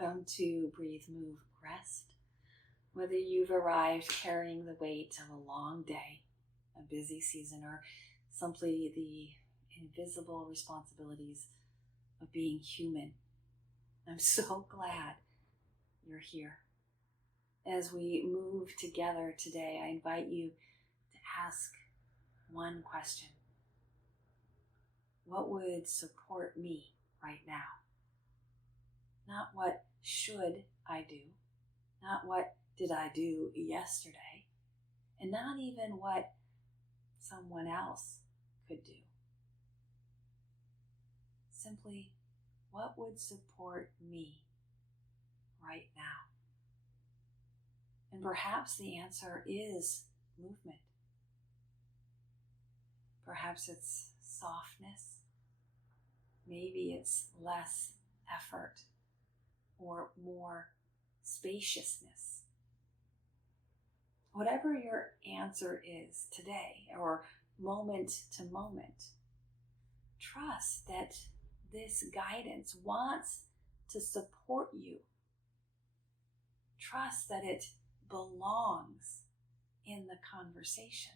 Welcome to Breathe, Move, Rest. Whether you've arrived carrying the weight of a long day, a busy season, or simply the invisible responsibilities of being human, I'm so glad you're here. As we move together today, I invite you to ask one question. What would support me right now? Not what should I do, not what did I do yesterday, and not even what someone else could do. Simply, what would support me right now? And perhaps the answer is movement. Perhaps it's softness. Maybe it's less effort or more spaciousness. Whatever your answer is today or moment to moment, trust that this guidance wants to support you. Trust that it belongs in the conversation.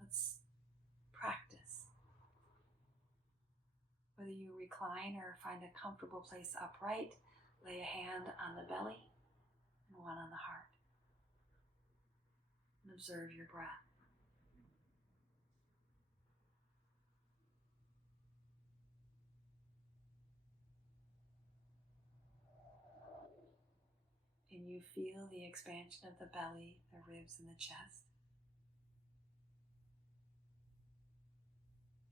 Let's practice. Whether you recline or find a comfortable place upright, lay a hand on the belly and one on the heart. And observe your breath. Can you feel the expansion of the belly, the ribs, and the chest?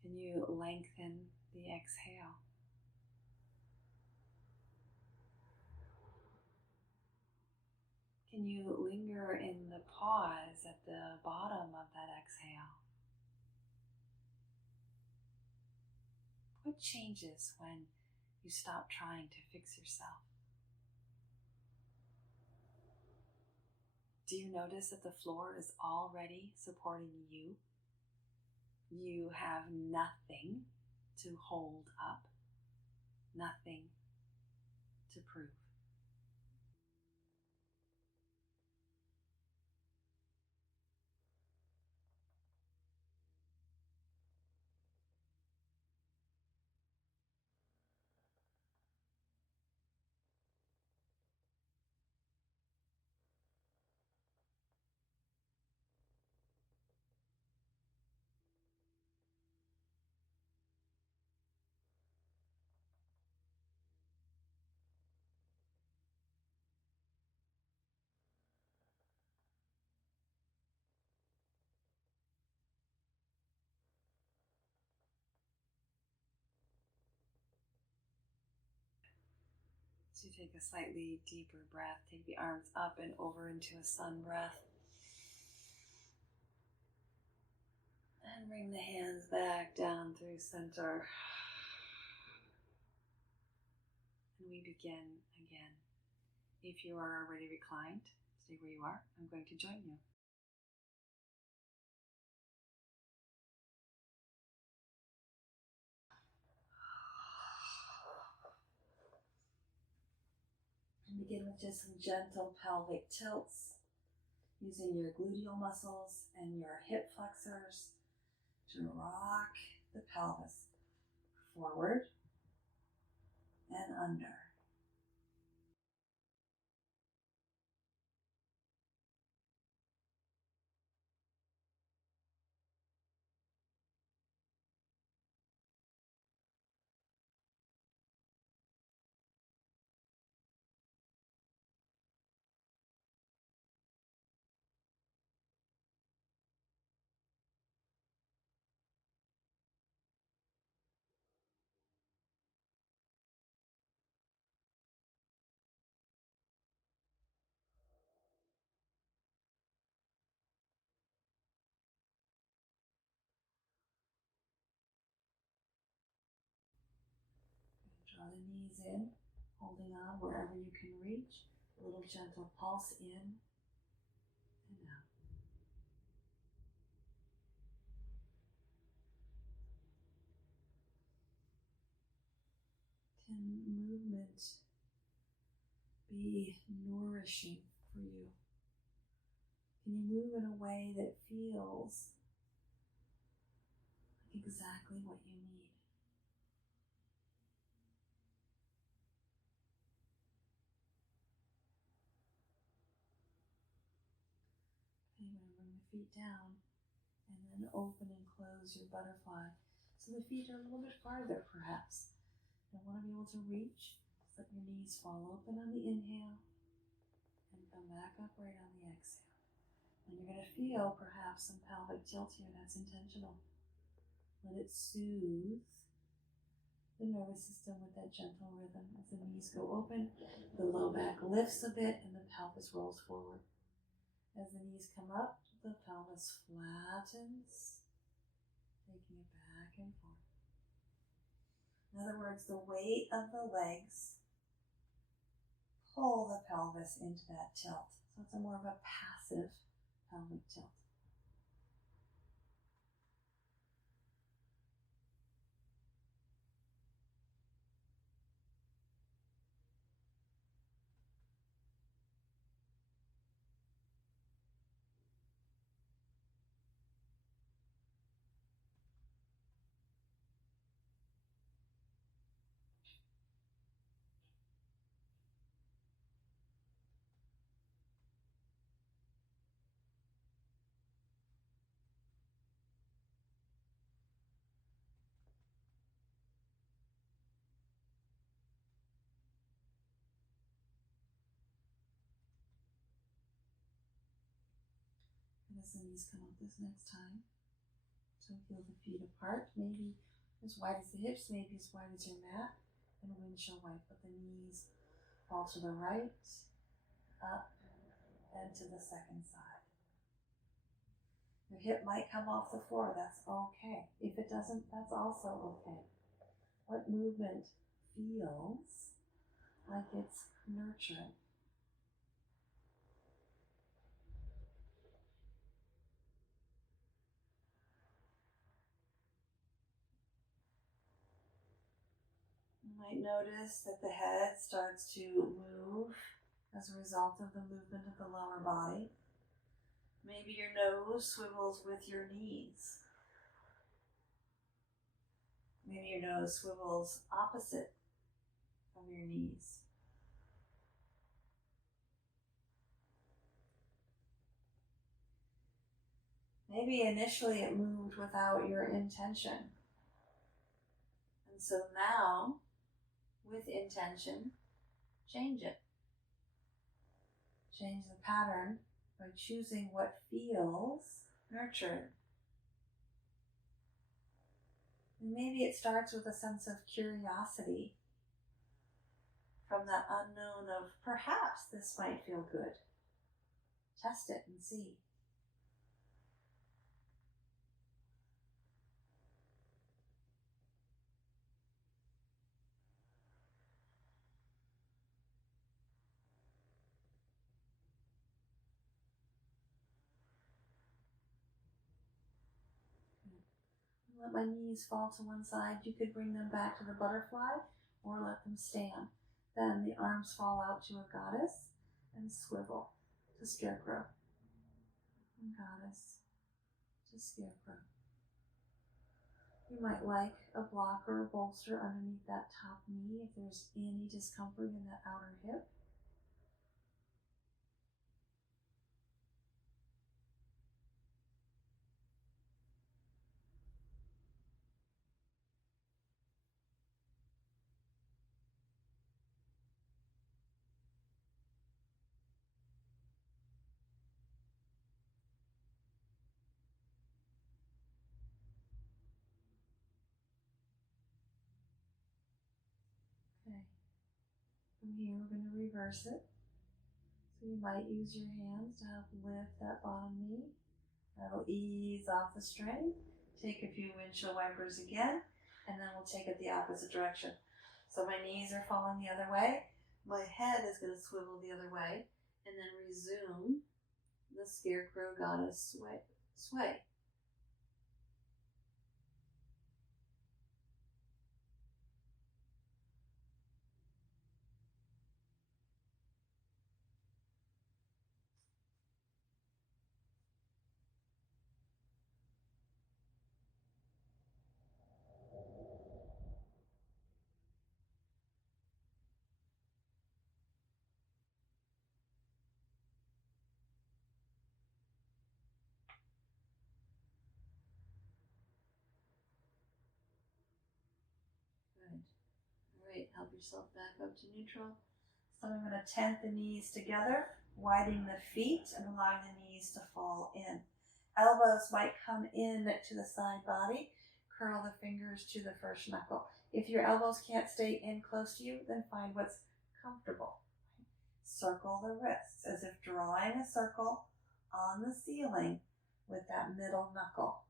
Can you lengthen the exhale? Can you linger in the pause at the bottom of that exhale? What changes when you stop trying to fix yourself? Do you notice that the floor is already supporting you? You have nothing to hold up, nothing to prove. So you take a slightly deeper breath, take the arms up and over into a sun breath. And bring the hands back down through center. And we begin again. If you are already reclined, stay where you are. I'm going to join you. And begin with just some gentle pelvic tilts, using your gluteal muscles and your hip flexors to rock the pelvis forward and under. Draw the knees in, holding on wherever you can reach. A little gentle pulse in and out. be nourishing for you? Can you move in a way that feels like exactly what you need? Okay, I'm going to bring the feet down and then open and close your butterfly. So the feet are a little bit farther, perhaps. I want to be able to reach. Just let your knees fall open on the inhale and come back upright on the exhale. And you're going to feel perhaps some pelvic tilt here. That's intentional. Let it soothe the nervous system with that gentle rhythm. As the knees go open, the low back lifts a bit and the pelvis rolls forward. As the knees come up, the pelvis flattens, taking it back and forth. In other words, the weight of the legs pull the pelvis into that tilt. So it's more of a passive pelvic tilt. And as the knees come up this next time, so feel the feet apart, maybe as wide as the hips, maybe as wide as your mat, and windshield wipe. But the knees fall to the right, up, and to the second side. Your hip might come off the floor, that's okay. If it doesn't, that's also okay. What movement feels like it's nurturing? You might notice that the head starts to move as a result of the movement of the lower body. Maybe your nose swivels with your knees. Maybe your nose swivels opposite of your knees. Maybe initially it moved without your intention. And so now, with intention, change it. Change the pattern by choosing what feels nurturing. And maybe it starts with a sense of curiosity from that unknown of perhaps this might feel good. Test it and see. Let my knees fall to one side. You could bring them back to the butterfly or let them stand. Then the arms fall out to a goddess and swivel to scarecrow. And goddess to scarecrow. You might like a block or a bolster underneath that top knee if there's any discomfort in that outer hip. Okay. From here, we're going to reverse it. So you might use your hands to help lift that bottom knee. That'll ease off the strain. Take a few windshield wipers again, and then we'll take it the opposite direction. So my knees are falling the other way. My head is going to swivel the other way, and then resume the scarecrow goddess sway. yourself back up to neutral. So I'm going to tent the knees together, widening the feet and allowing the knees to fall in. Elbows might come in to the side body. Curl the fingers to the first knuckle. If your elbows can't stay in close to you, then find what's comfortable. Circle the wrists as if drawing a circle on the ceiling with that middle knuckle.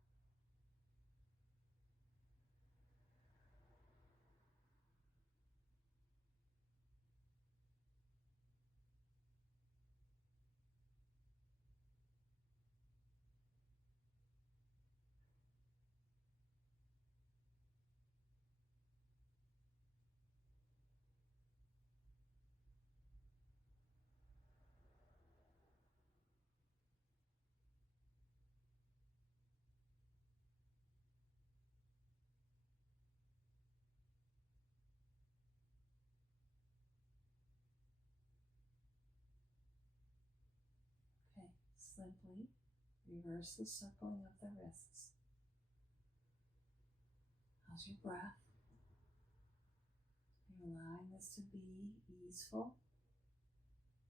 Okay, simply reverse the circling of the wrists. How's your breath? You're allowing this to be easeful.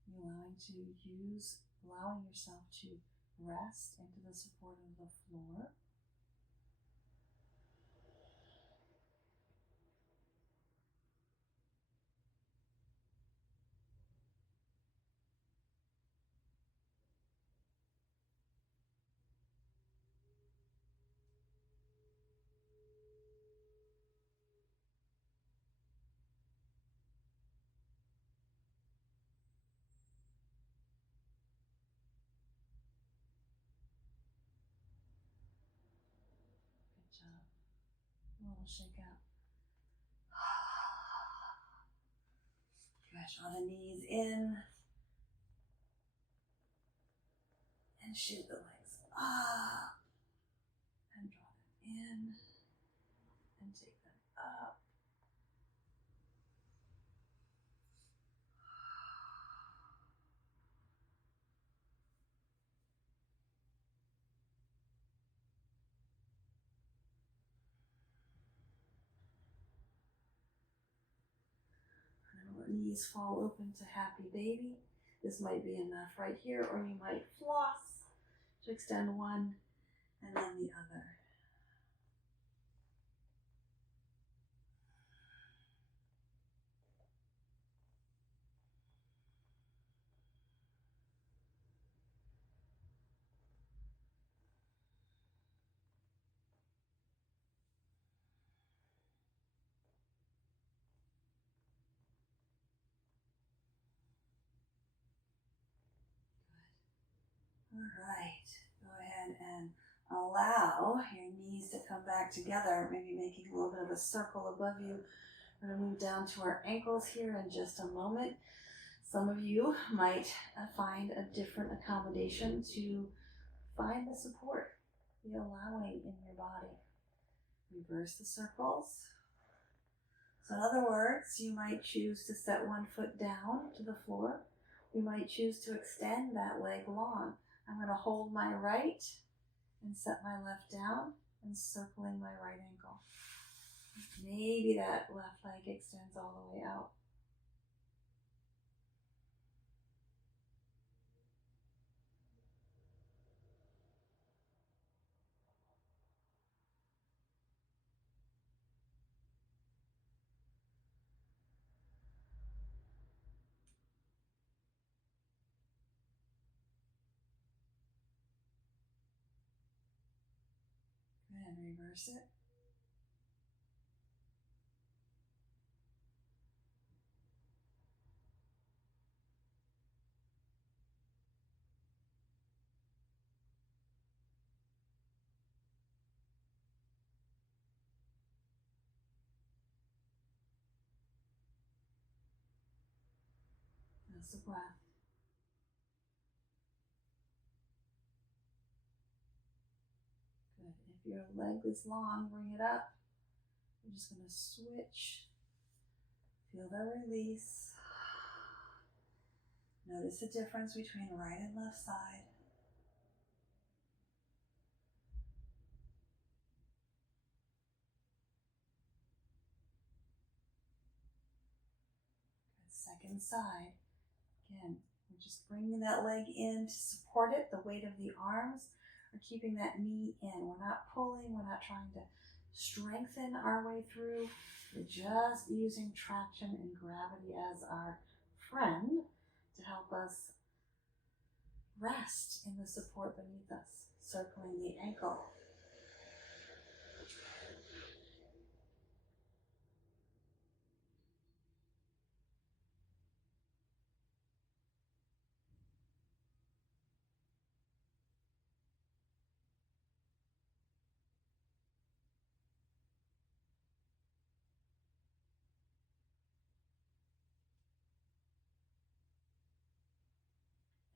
You're allowing yourself to rest into the support of the floor. Good job. A little shake out. Good. Draw the knees in. And shoot the legs up. And draw them in. And take them up. Knees fall open to happy baby. This might be enough right here, or you might floss to extend one and then the other. All right, go ahead and allow your knees to come back together, maybe making a little bit of a circle above you. We're going to move down to our ankles here in just a moment. Some of you might find a different accommodation to find the support, the allowing in your body. Reverse the circles. So in other words, you might choose to set one foot down to the floor. You might choose to extend that leg long. I'm going to hold my right and set my left down and circling my right ankle. Maybe that left leg extends all the way out. Go ahead and reverse it. That's the breath. Good. If your leg is long, bring it up. I'm just going to switch. Feel the release. Notice the difference between right and left side. second side. Again, we're just bringing that leg in to support it. The weight of the arms are keeping that knee in. We're not pulling. We're not trying to strengthen our way through. We're just using traction and gravity as our friend to help us rest in the support beneath us, circling the ankle.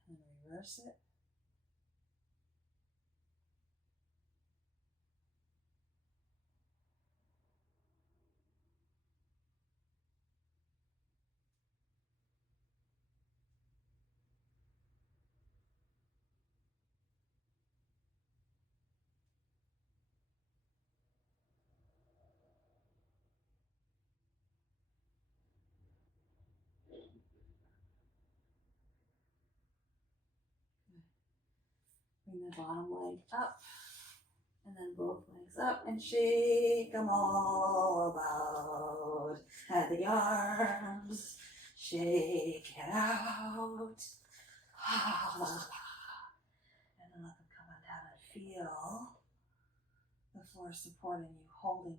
And reverse it. Bring the bottom leg up, and then both legs up, and shake them all about. Add the arms, shake it out. And then let them come on down and feel the floor supporting you, holding you.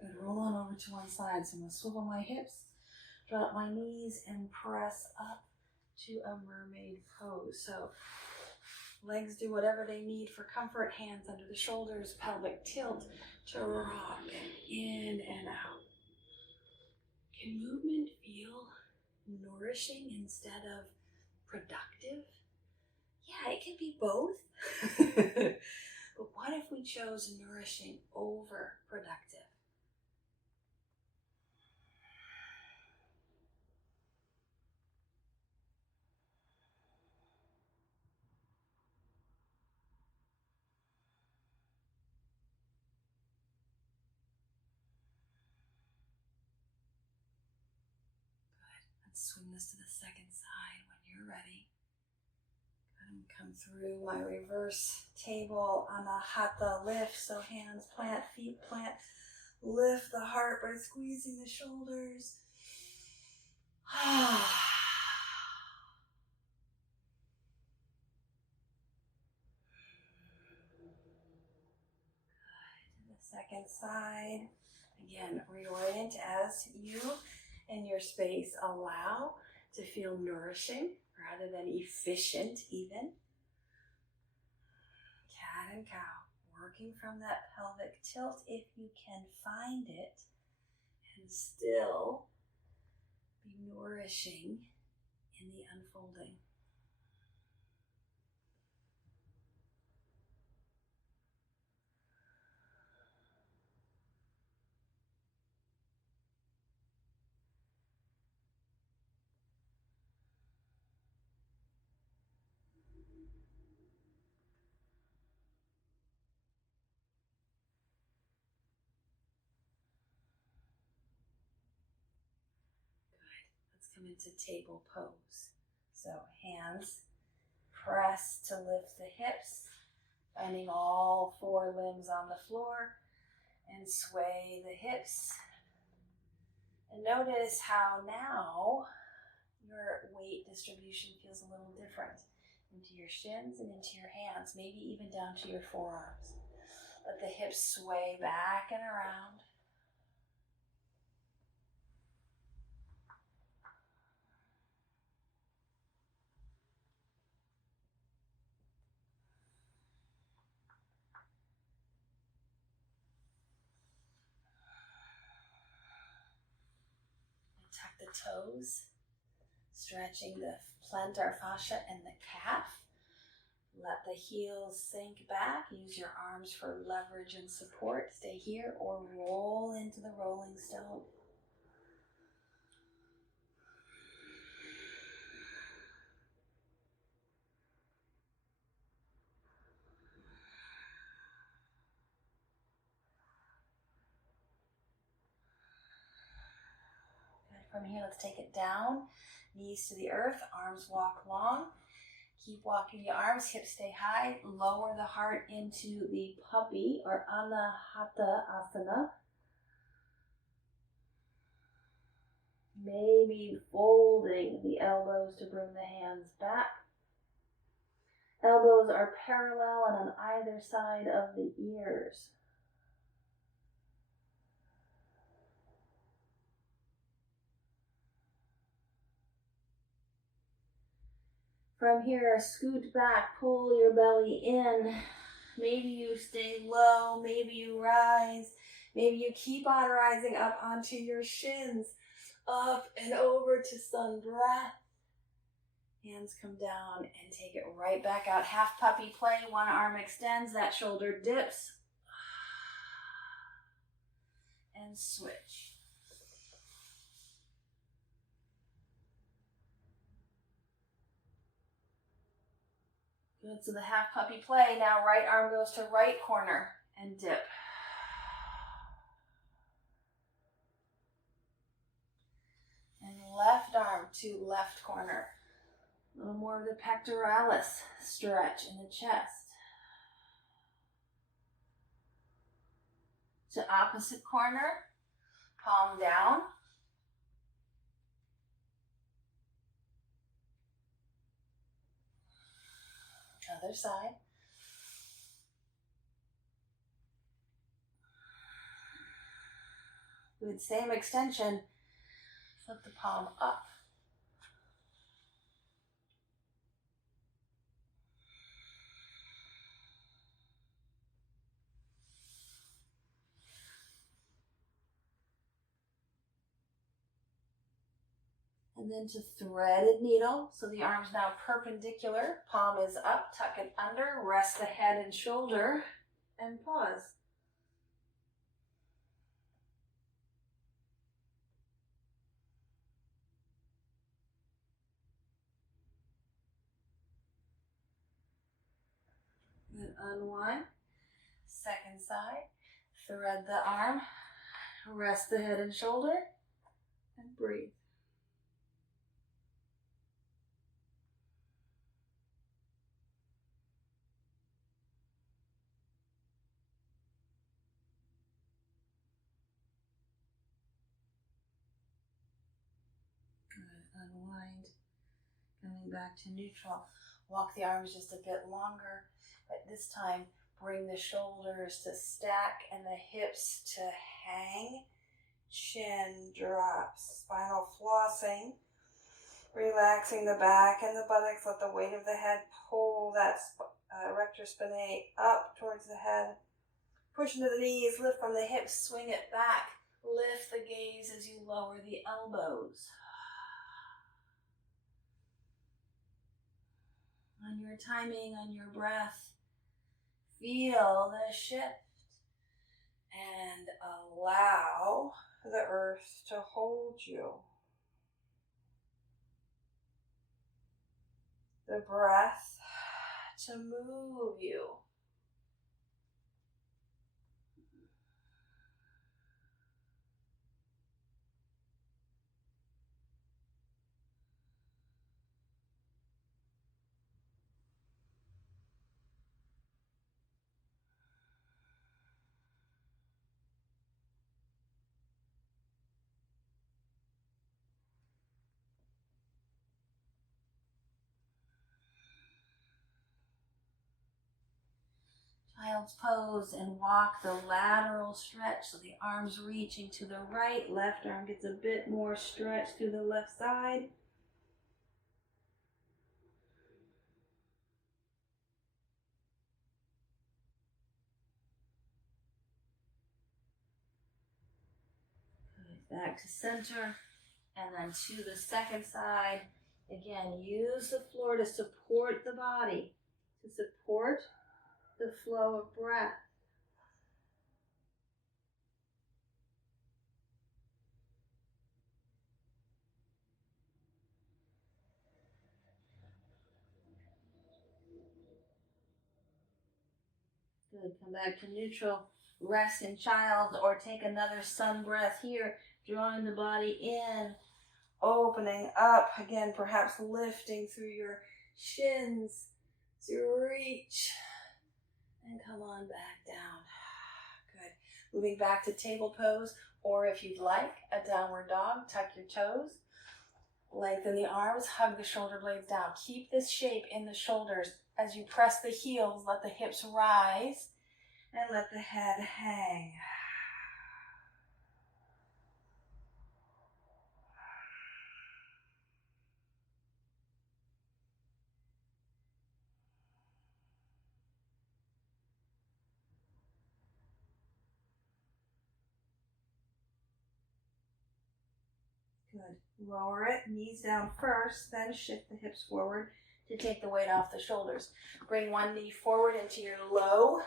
Good, roll on over to one side. So I'm going to swivel my hips, drop my knees, and press up to a mermaid pose. So legs do whatever they need for comfort. Hands under the shoulders, pelvic tilt to rock in and out. Can movement feel nourishing instead of productive? Yeah, it can be both. But what if we chose nourishing over productive? Let's swing this to the second side when you're ready. And come through my reverse table on a hatha lift. So hands plant, feet plant. Lift the heart by squeezing the shoulders. Good. The second side. Again, reorient as you and your space allow to feel nourishing rather than efficient even. Cat and cow, working from that pelvic tilt if you can find it, and still be nourishing in the unfolding. Let's come into table pose. So hands press to lift the hips, finding all four limbs on the floor, and sway the hips. And notice how now your weight distribution feels a little different into your shins and into your hands, maybe even down to your forearms. Let the hips sway back and around. Tuck the toes, stretching the plantar fascia and the calf. Let the heels sink back. Use your arms for leverage and support. Stay here or roll into the rolling stone. From here, let's take it down. Knees to the earth, arms walk long. Keep walking the arms, hips stay high. Lower the heart into the puppy or anahata asana. Maybe folding the elbows to bring the hands back. Elbows are parallel and on either side of the ears. From here, scoot back, pull your belly in. Maybe you stay low, maybe you rise. Maybe you keep on rising up onto your shins, up and over to sun breath. Hands come down and take it right back out. Half puppy play, one arm extends, that shoulder dips. And switch. Good, so the half puppy play. Now right arm goes to right corner and dip. And left arm to left corner. A little more of the pectoralis stretch in the chest. To opposite corner, palm down. Other side. Good, same extension. Flip the palm up. And then to threaded needle. So the arm's now perpendicular. Palm is up, tuck it under, rest the head and shoulder, and pause. Then unwind. Second side. Thread the arm, rest the head and shoulder, and breathe. Unwind, coming back to neutral. Walk the arms just a bit longer, but this time bring the shoulders to stack and the hips to hang. Chin drops, spinal flossing, relaxing the back and the buttocks. Let the weight of the head pull that erector spinae up towards the head. Push into the knees, lift from the hips, swing it back. Lift the gaze as you lower the elbows. On your timing, on your breath, feel the shift and allow the earth to hold you. The breath to move you. Child's pose and walk the lateral stretch, so the arms reaching to the right, left arm gets a bit more stretch to the left side. Good. Back to center and then to the second side. Again, use the floor to support the body, to support the flow of breath. Good, come back to neutral. Rest in child or take another sun breath here, drawing the body in opening up. Again, perhaps lifting through your shins as you reach. And come on back down. Good. Moving back to table pose, or if you'd like, a downward dog. Tuck your toes. Lengthen the arms, hug the shoulder blades down. Keep this shape in the shoulders. As you press the heels, let the hips rise and let the head hang. Good. Lower it, knees down first, then shift the hips forward to take the weight off the shoulders. Bring one knee forward into your low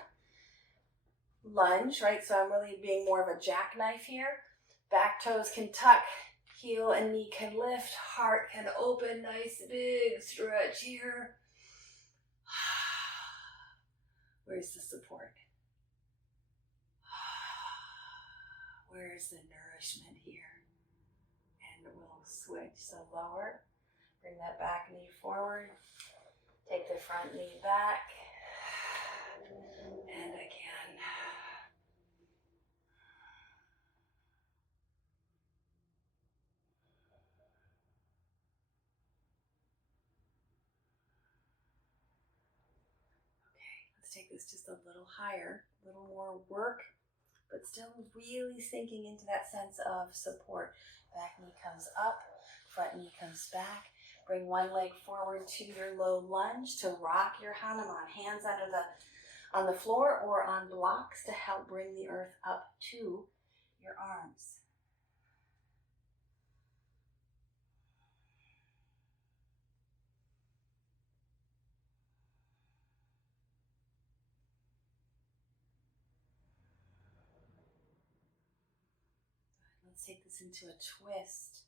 lunge, right? So I'm really being more of a jackknife here. Back toes can tuck, heel and knee can lift, heart can open, nice big stretch here. Where's the support? Where's the nourishment here? And we'll switch. So lower, bring that back knee forward, take the front knee back, and again. Let's take this just a little higher, a little more work, but still really sinking into that sense of support. Back knee comes up, front knee comes back. Bring one leg forward to your low lunge to rock your Hanuman. Hands on the floor or on blocks to help bring the earth up to your arms. Let's take this into a twist.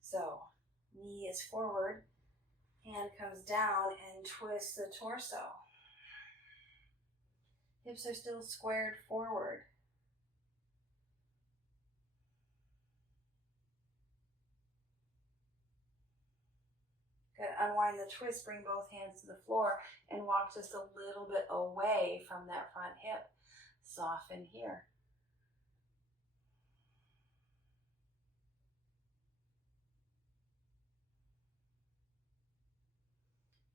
So, knee is forward, hand comes down and twist the torso. Hips are still squared forward. Good. Unwind the twist, bring both hands to the floor and walk just a little bit away from that front hip. Soften here.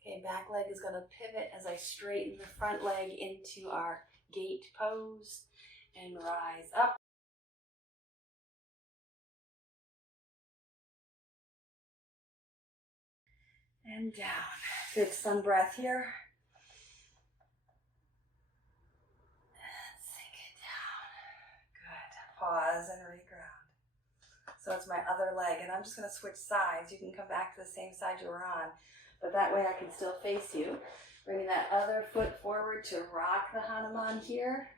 Okay, back leg is going to pivot as I straighten the front leg into our gate pose and rise up. And down. Good sun breath here. And sink it down. Good. Pause and reground. So it's my other leg, and I'm just going to switch sides. You can come back to the same side you were on, but that way I can still face you. Bringing that other foot forward to rock the Hanuman here.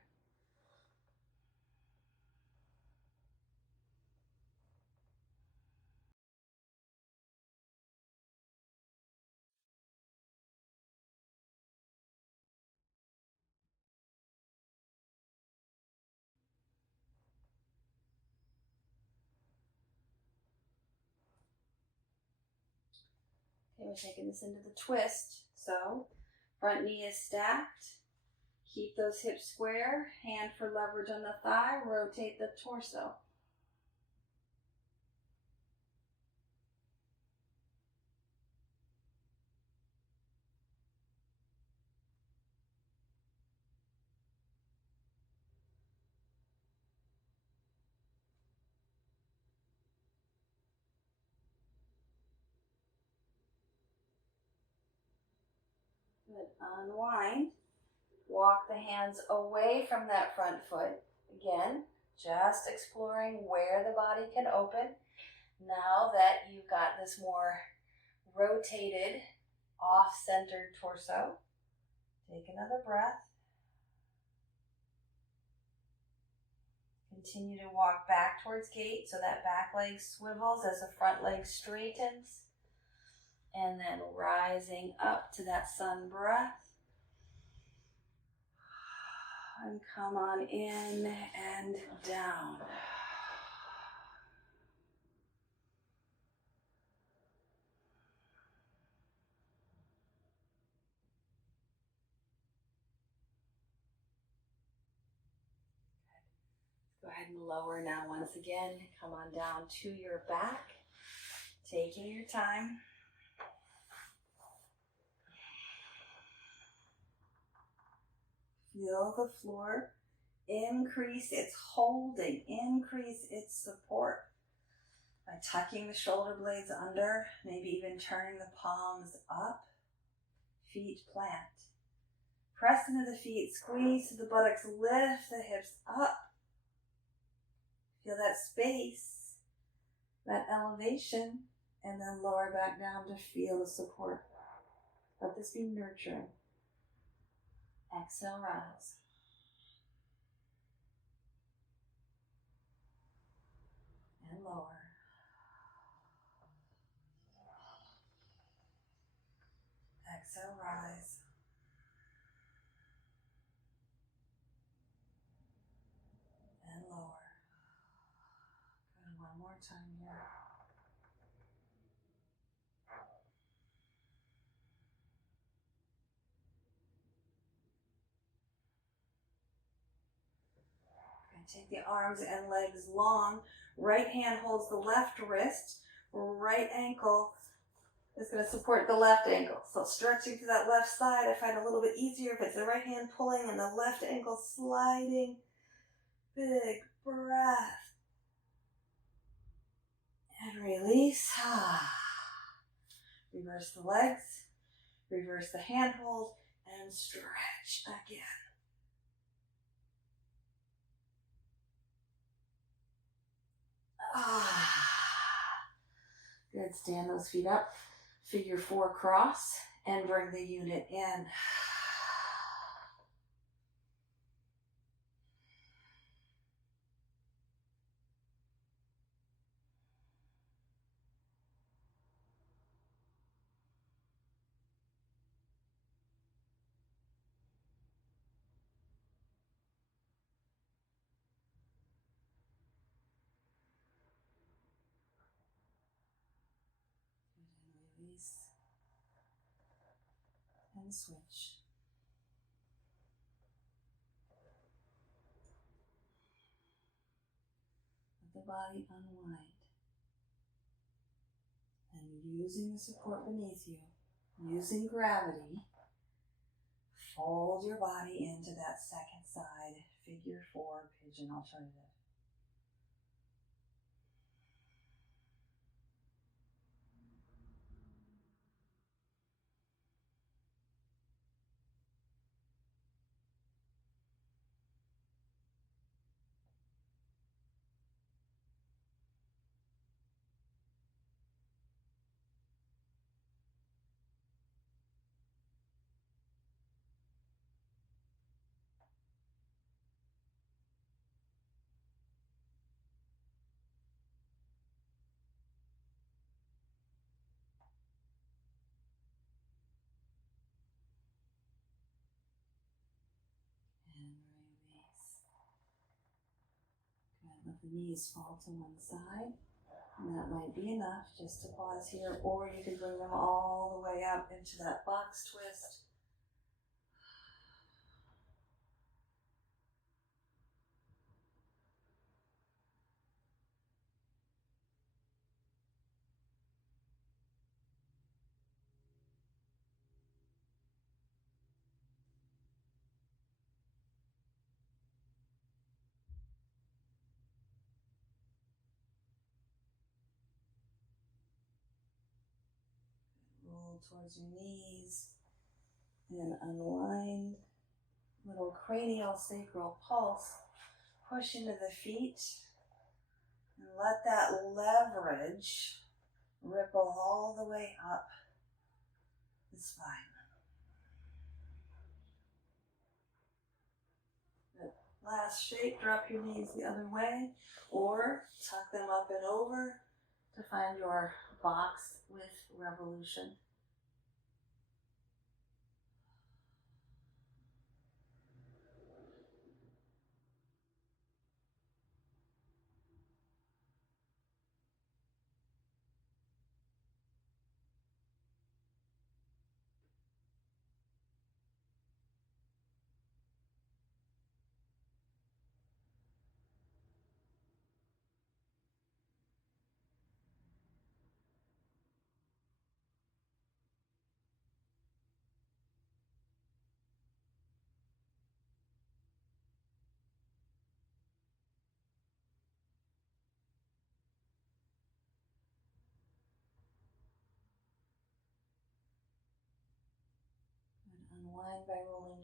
Okay, we're taking this into the twist. So, front knee is stacked. Keep those hips square. Hand for leverage on the thigh. Rotate the torso. Good. Unwind. Walk the hands away from that front foot. Again, just exploring where the body can open. Now that you've got this more rotated, off-centered torso, take another breath. Continue to walk back towards gate so that back leg swivels as the front leg straightens. And then rising up to that sun breath. And come on in and down. ahead and lower now once again. Come on down to your back, taking your time. Feel the floor. Increase its holding, increase its support by tucking the shoulder blades under, maybe even turning the palms up. Feet plant. Press into the feet, squeeze to the buttocks, lift the hips up. Feel that space, that elevation, and then lower back down to feel the support. Let this be nurturing. Exhale, rise. And lower. Exhale, rise. And lower. Good, one more time here. Take the arms and legs long. Right hand holds the left wrist. Right ankle is going to support the left ankle. So stretching to that left side, I find a little bit easier if it's the right hand pulling and the left ankle sliding. Big breath. And release. Reverse the legs. Reverse the hand hold and stretch again. Good, stand those feet up, figure 4 cross, and bring the unit in. Release and switch. Let the body unwind. And using the support beneath you, using gravity, fold your body into that second side, figure 4, pigeon alternative. Let the knees fall to one side, and that might be enough just to pause here, or you can bring them all the way up into that box twist. Roll towards your knees and unwind. Little cranial sacral pulse. Push into the feet and let that leverage ripple all the way up the spine. Good. Last shake, drop your knees the other way or tuck them up and over to find your box with revolution.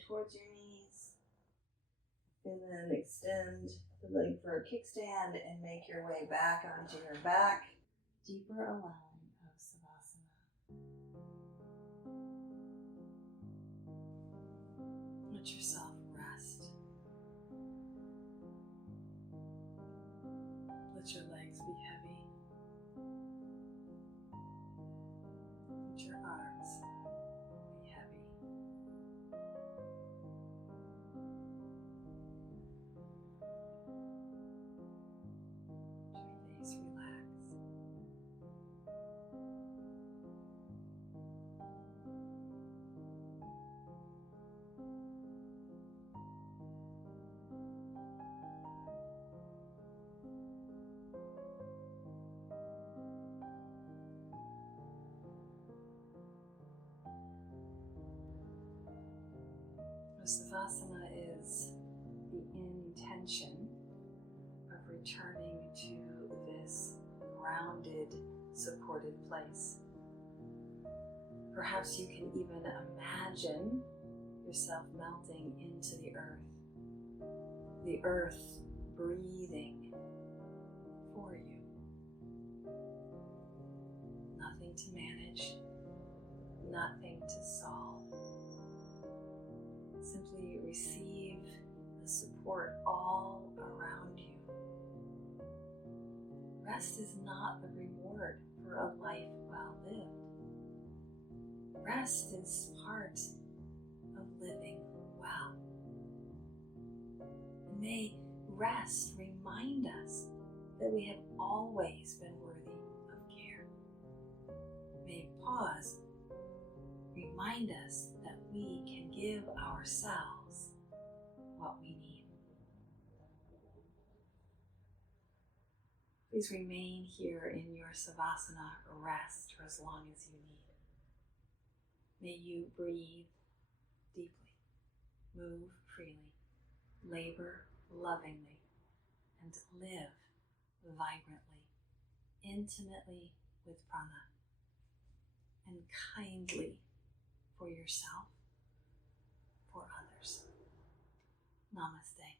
towards your knees. And then extend the leg for a kickstand and make your way back onto your back. Deeper allowing of Savasana. Let yourself rest. Let your legs be heavy. Let your arms be heavy. Let your face relax. Savasana is the intention of returning to this grounded, supported place. Perhaps you can even imagine yourself melting into the earth breathing for you. Nothing to manage, nothing to solve. Simply receive the support all around you. Rest is not the reward for a life well lived. Rest is part of living well. And may rest remind us that we have always been worthy of care. May pause remind us that we can give ourselves what we need. Please remain here in your Savasana rest for as long as you need. May you breathe deeply, move freely, labor lovingly, and live vibrantly, intimately with prana, and kindly for yourself, for others. Namaste.